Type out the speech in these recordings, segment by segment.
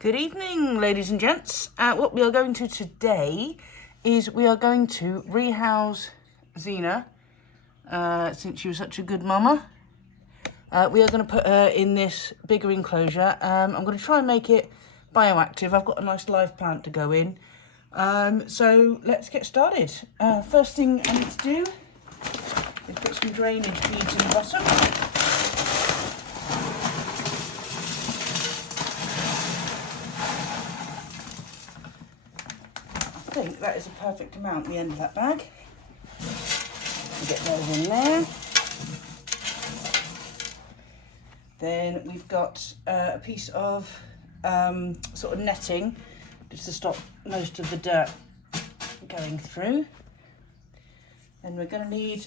Good evening, ladies and gents. What we are going to today is we are going to rehouse Xena, since she was such a good mama. We are going to put her in this bigger enclosure. I'm going to try and make it bioactive. I've got a nice live plant to go in. So let's get started. First thing I need to do is put some drainage beads in the bottom. I think that is a perfect amount at the end of that bag. Get those in there. Then we've got a piece of sort of netting just to stop most of the dirt going through. And we're going to need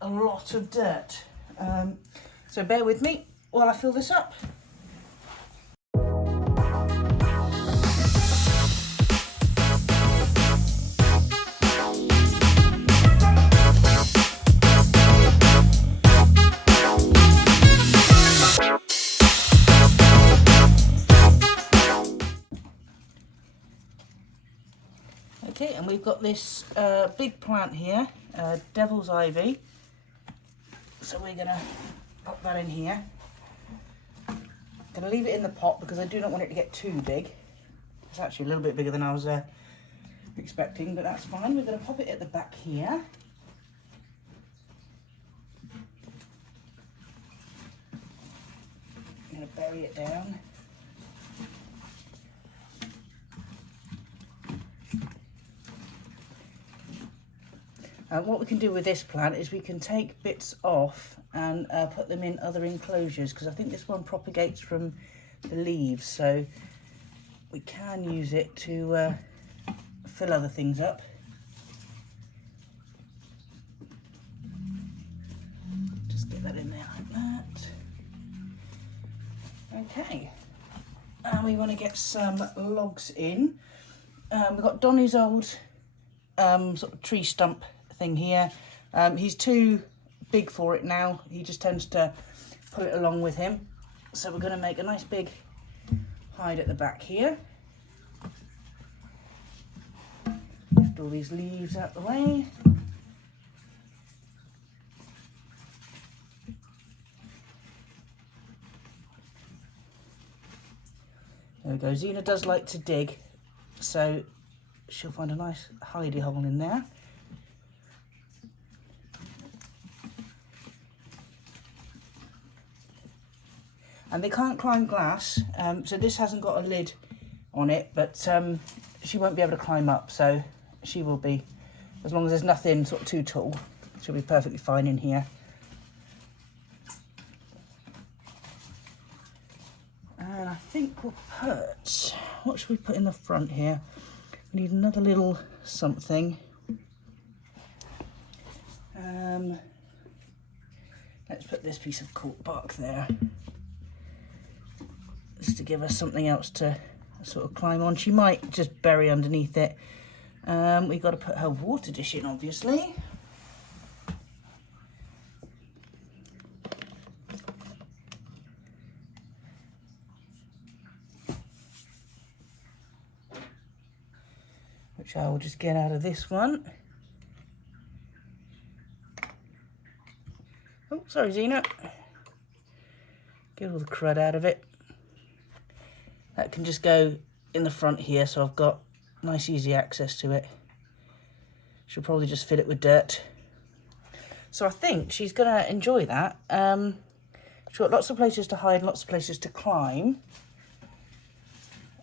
a lot of dirt. So bear with me while I fill this up. Okay, and we've got this big plant here, devil's ivy. So we're going to pop that in here. I'm going to leave it in the pot because I do not want it to get too big. It's actually a little bit bigger than I was expecting, but that's fine. We're going to pop it at the back here. I'm going to bury it down. What we can do with this plant is we can take bits off and put them in other enclosures, because I think this one propagates from the leaves, so we can use it to fill other things up. Just get that in there like that. Okay, and we want to get some logs in. We've got Donny's old sort of tree stump thing here. He's too big for it now. He just tends to pull it along with him. So we're going to make a nice big hide at the back here. Lift all these leaves out the way. There we go. Xena does like to dig, so she'll find a nice hidey hole in there. And they can't climb glass, so this hasn't got a lid on it, but she won't be able to climb up, so she will be, as long as there's nothing sort of too tall, she'll be perfectly fine in here. And I think we'll put, what should we put in the front here? We need another little something. Let's put this piece of cork bark there, just to give us something else to sort of climb on. She might just bury underneath it. We've got to put her water dish in, obviously. Which I will just get out of this one. Oh, sorry, Xena. Get all the crud out of it. That can just go in the front here, so I've got nice easy access to it. She'll probably just fill it with dirt. So I think she's going to enjoy that. She's got lots of places to hide, lots of places to climb.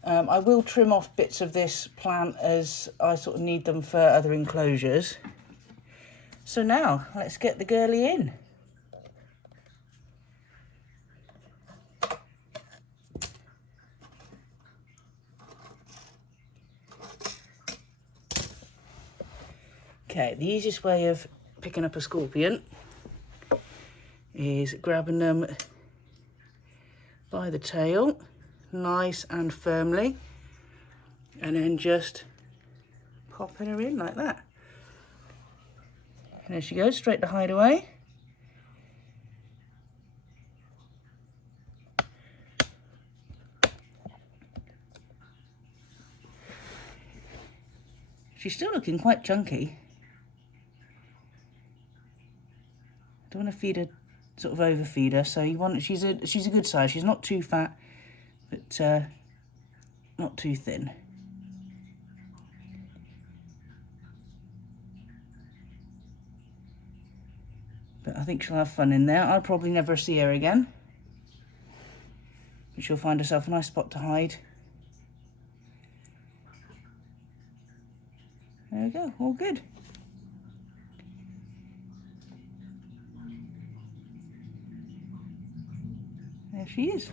I will trim off bits of this plant as I sort of need them for other enclosures. So now, let's get the girlie in. Okay, the easiest way of picking up a scorpion is grabbing them by the tail, nice and firmly, and then just popping her in like that. And there she goes, straight to hideaway. She's still looking quite chunky. Don't want to feed her, sort of overfeed her. So you want, she's a good size. She's not too fat, but not too thin. But I think she'll have fun in there. I'll probably never see her again. But she'll find herself a nice spot to hide. There we go, all good. There she is.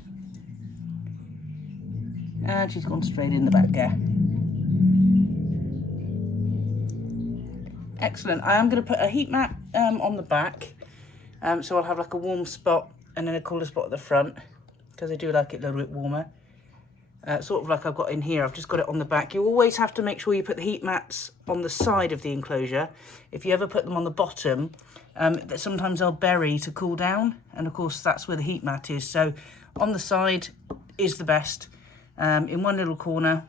And she's gone straight in the back there. Excellent. I am going to put a heat mat on the back. So I'll have like a warm spot and then a cooler spot at the front, because I do like it a little bit warmer. Sort of like I've got in here, I've just got it on the back. You always have to make sure you put the heat mats on the side of the enclosure. If you ever put them on the bottom, sometimes they'll bury to cool down, and of course that's where the heat mat is. So on the side is the best, in one little corner,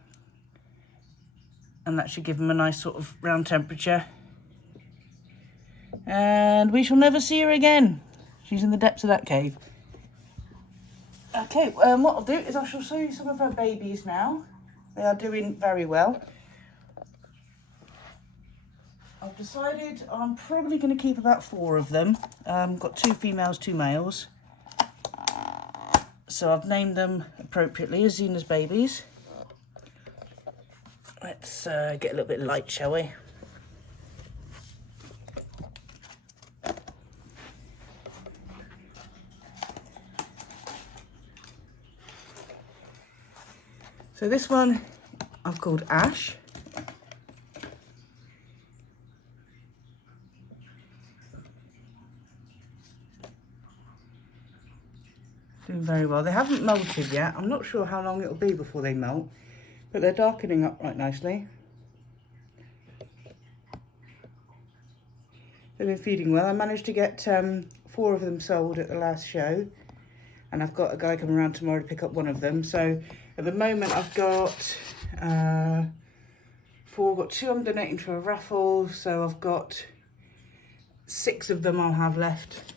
and that should give them a nice sort of round temperature. And we shall never see her again. She's in the depths of that cave. Okay, what I'll do is I shall show you some of her babies now. They are doing very well. I've decided I'm probably going to keep about 4 of them. Got 2 females, 2 males. So I've named them appropriately as Xena's babies. Let's get a little bit light, shall we? So this one I've called Ash. Doing very well. They haven't melted yet. I'm not sure how long it'll be before they melt, but they're darkening up right nicely. They've been feeding well. I managed to get 4 of them sold at the last show, and I've got a guy coming around tomorrow to pick up 1 of them. So at the moment I've got 4, got 2 I'm donating to a raffle, so I've got 6 of them I'll have left.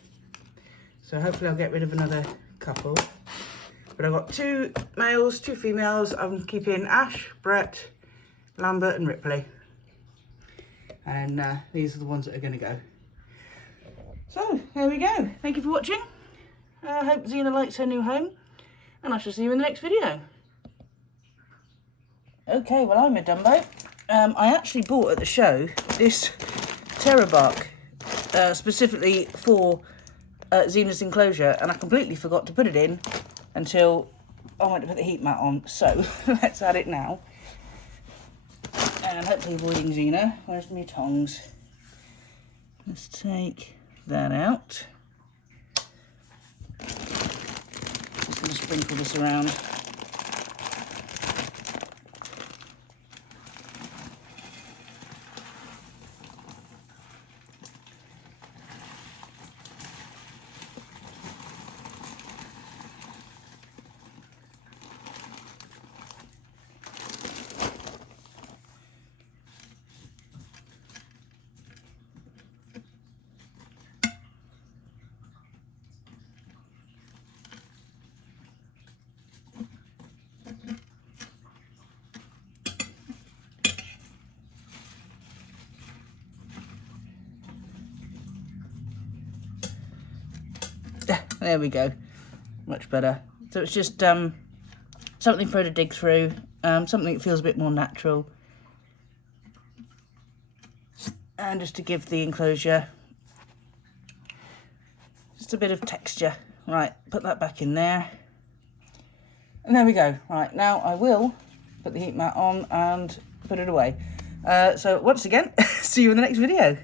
So hopefully I'll get rid of another couple. But I've got 2 males, 2 females. I'm keeping Ash, Brett, Lambert and Ripley. And these are the ones that are going to go. So there we go. Thank you for watching. I hope Xena likes her new home, and I shall see you in the next video. Okay, well, I'm a Dumbo. I actually bought at the show this terror bark specifically for Xena's enclosure, and I completely forgot to put it in until I went to put the heat mat on. So let's add it now, and hopefully avoiding Xena. Where's my tongs? Let's take that out. Just going to sprinkle this around. There we go, much better. So it's just something for her to dig through, something that feels a bit more natural, and just to give the enclosure just a bit of texture. Right, put that back in there, and there we go. Right, now I will put the heat mat on and put it away. So once again, see you in the next video.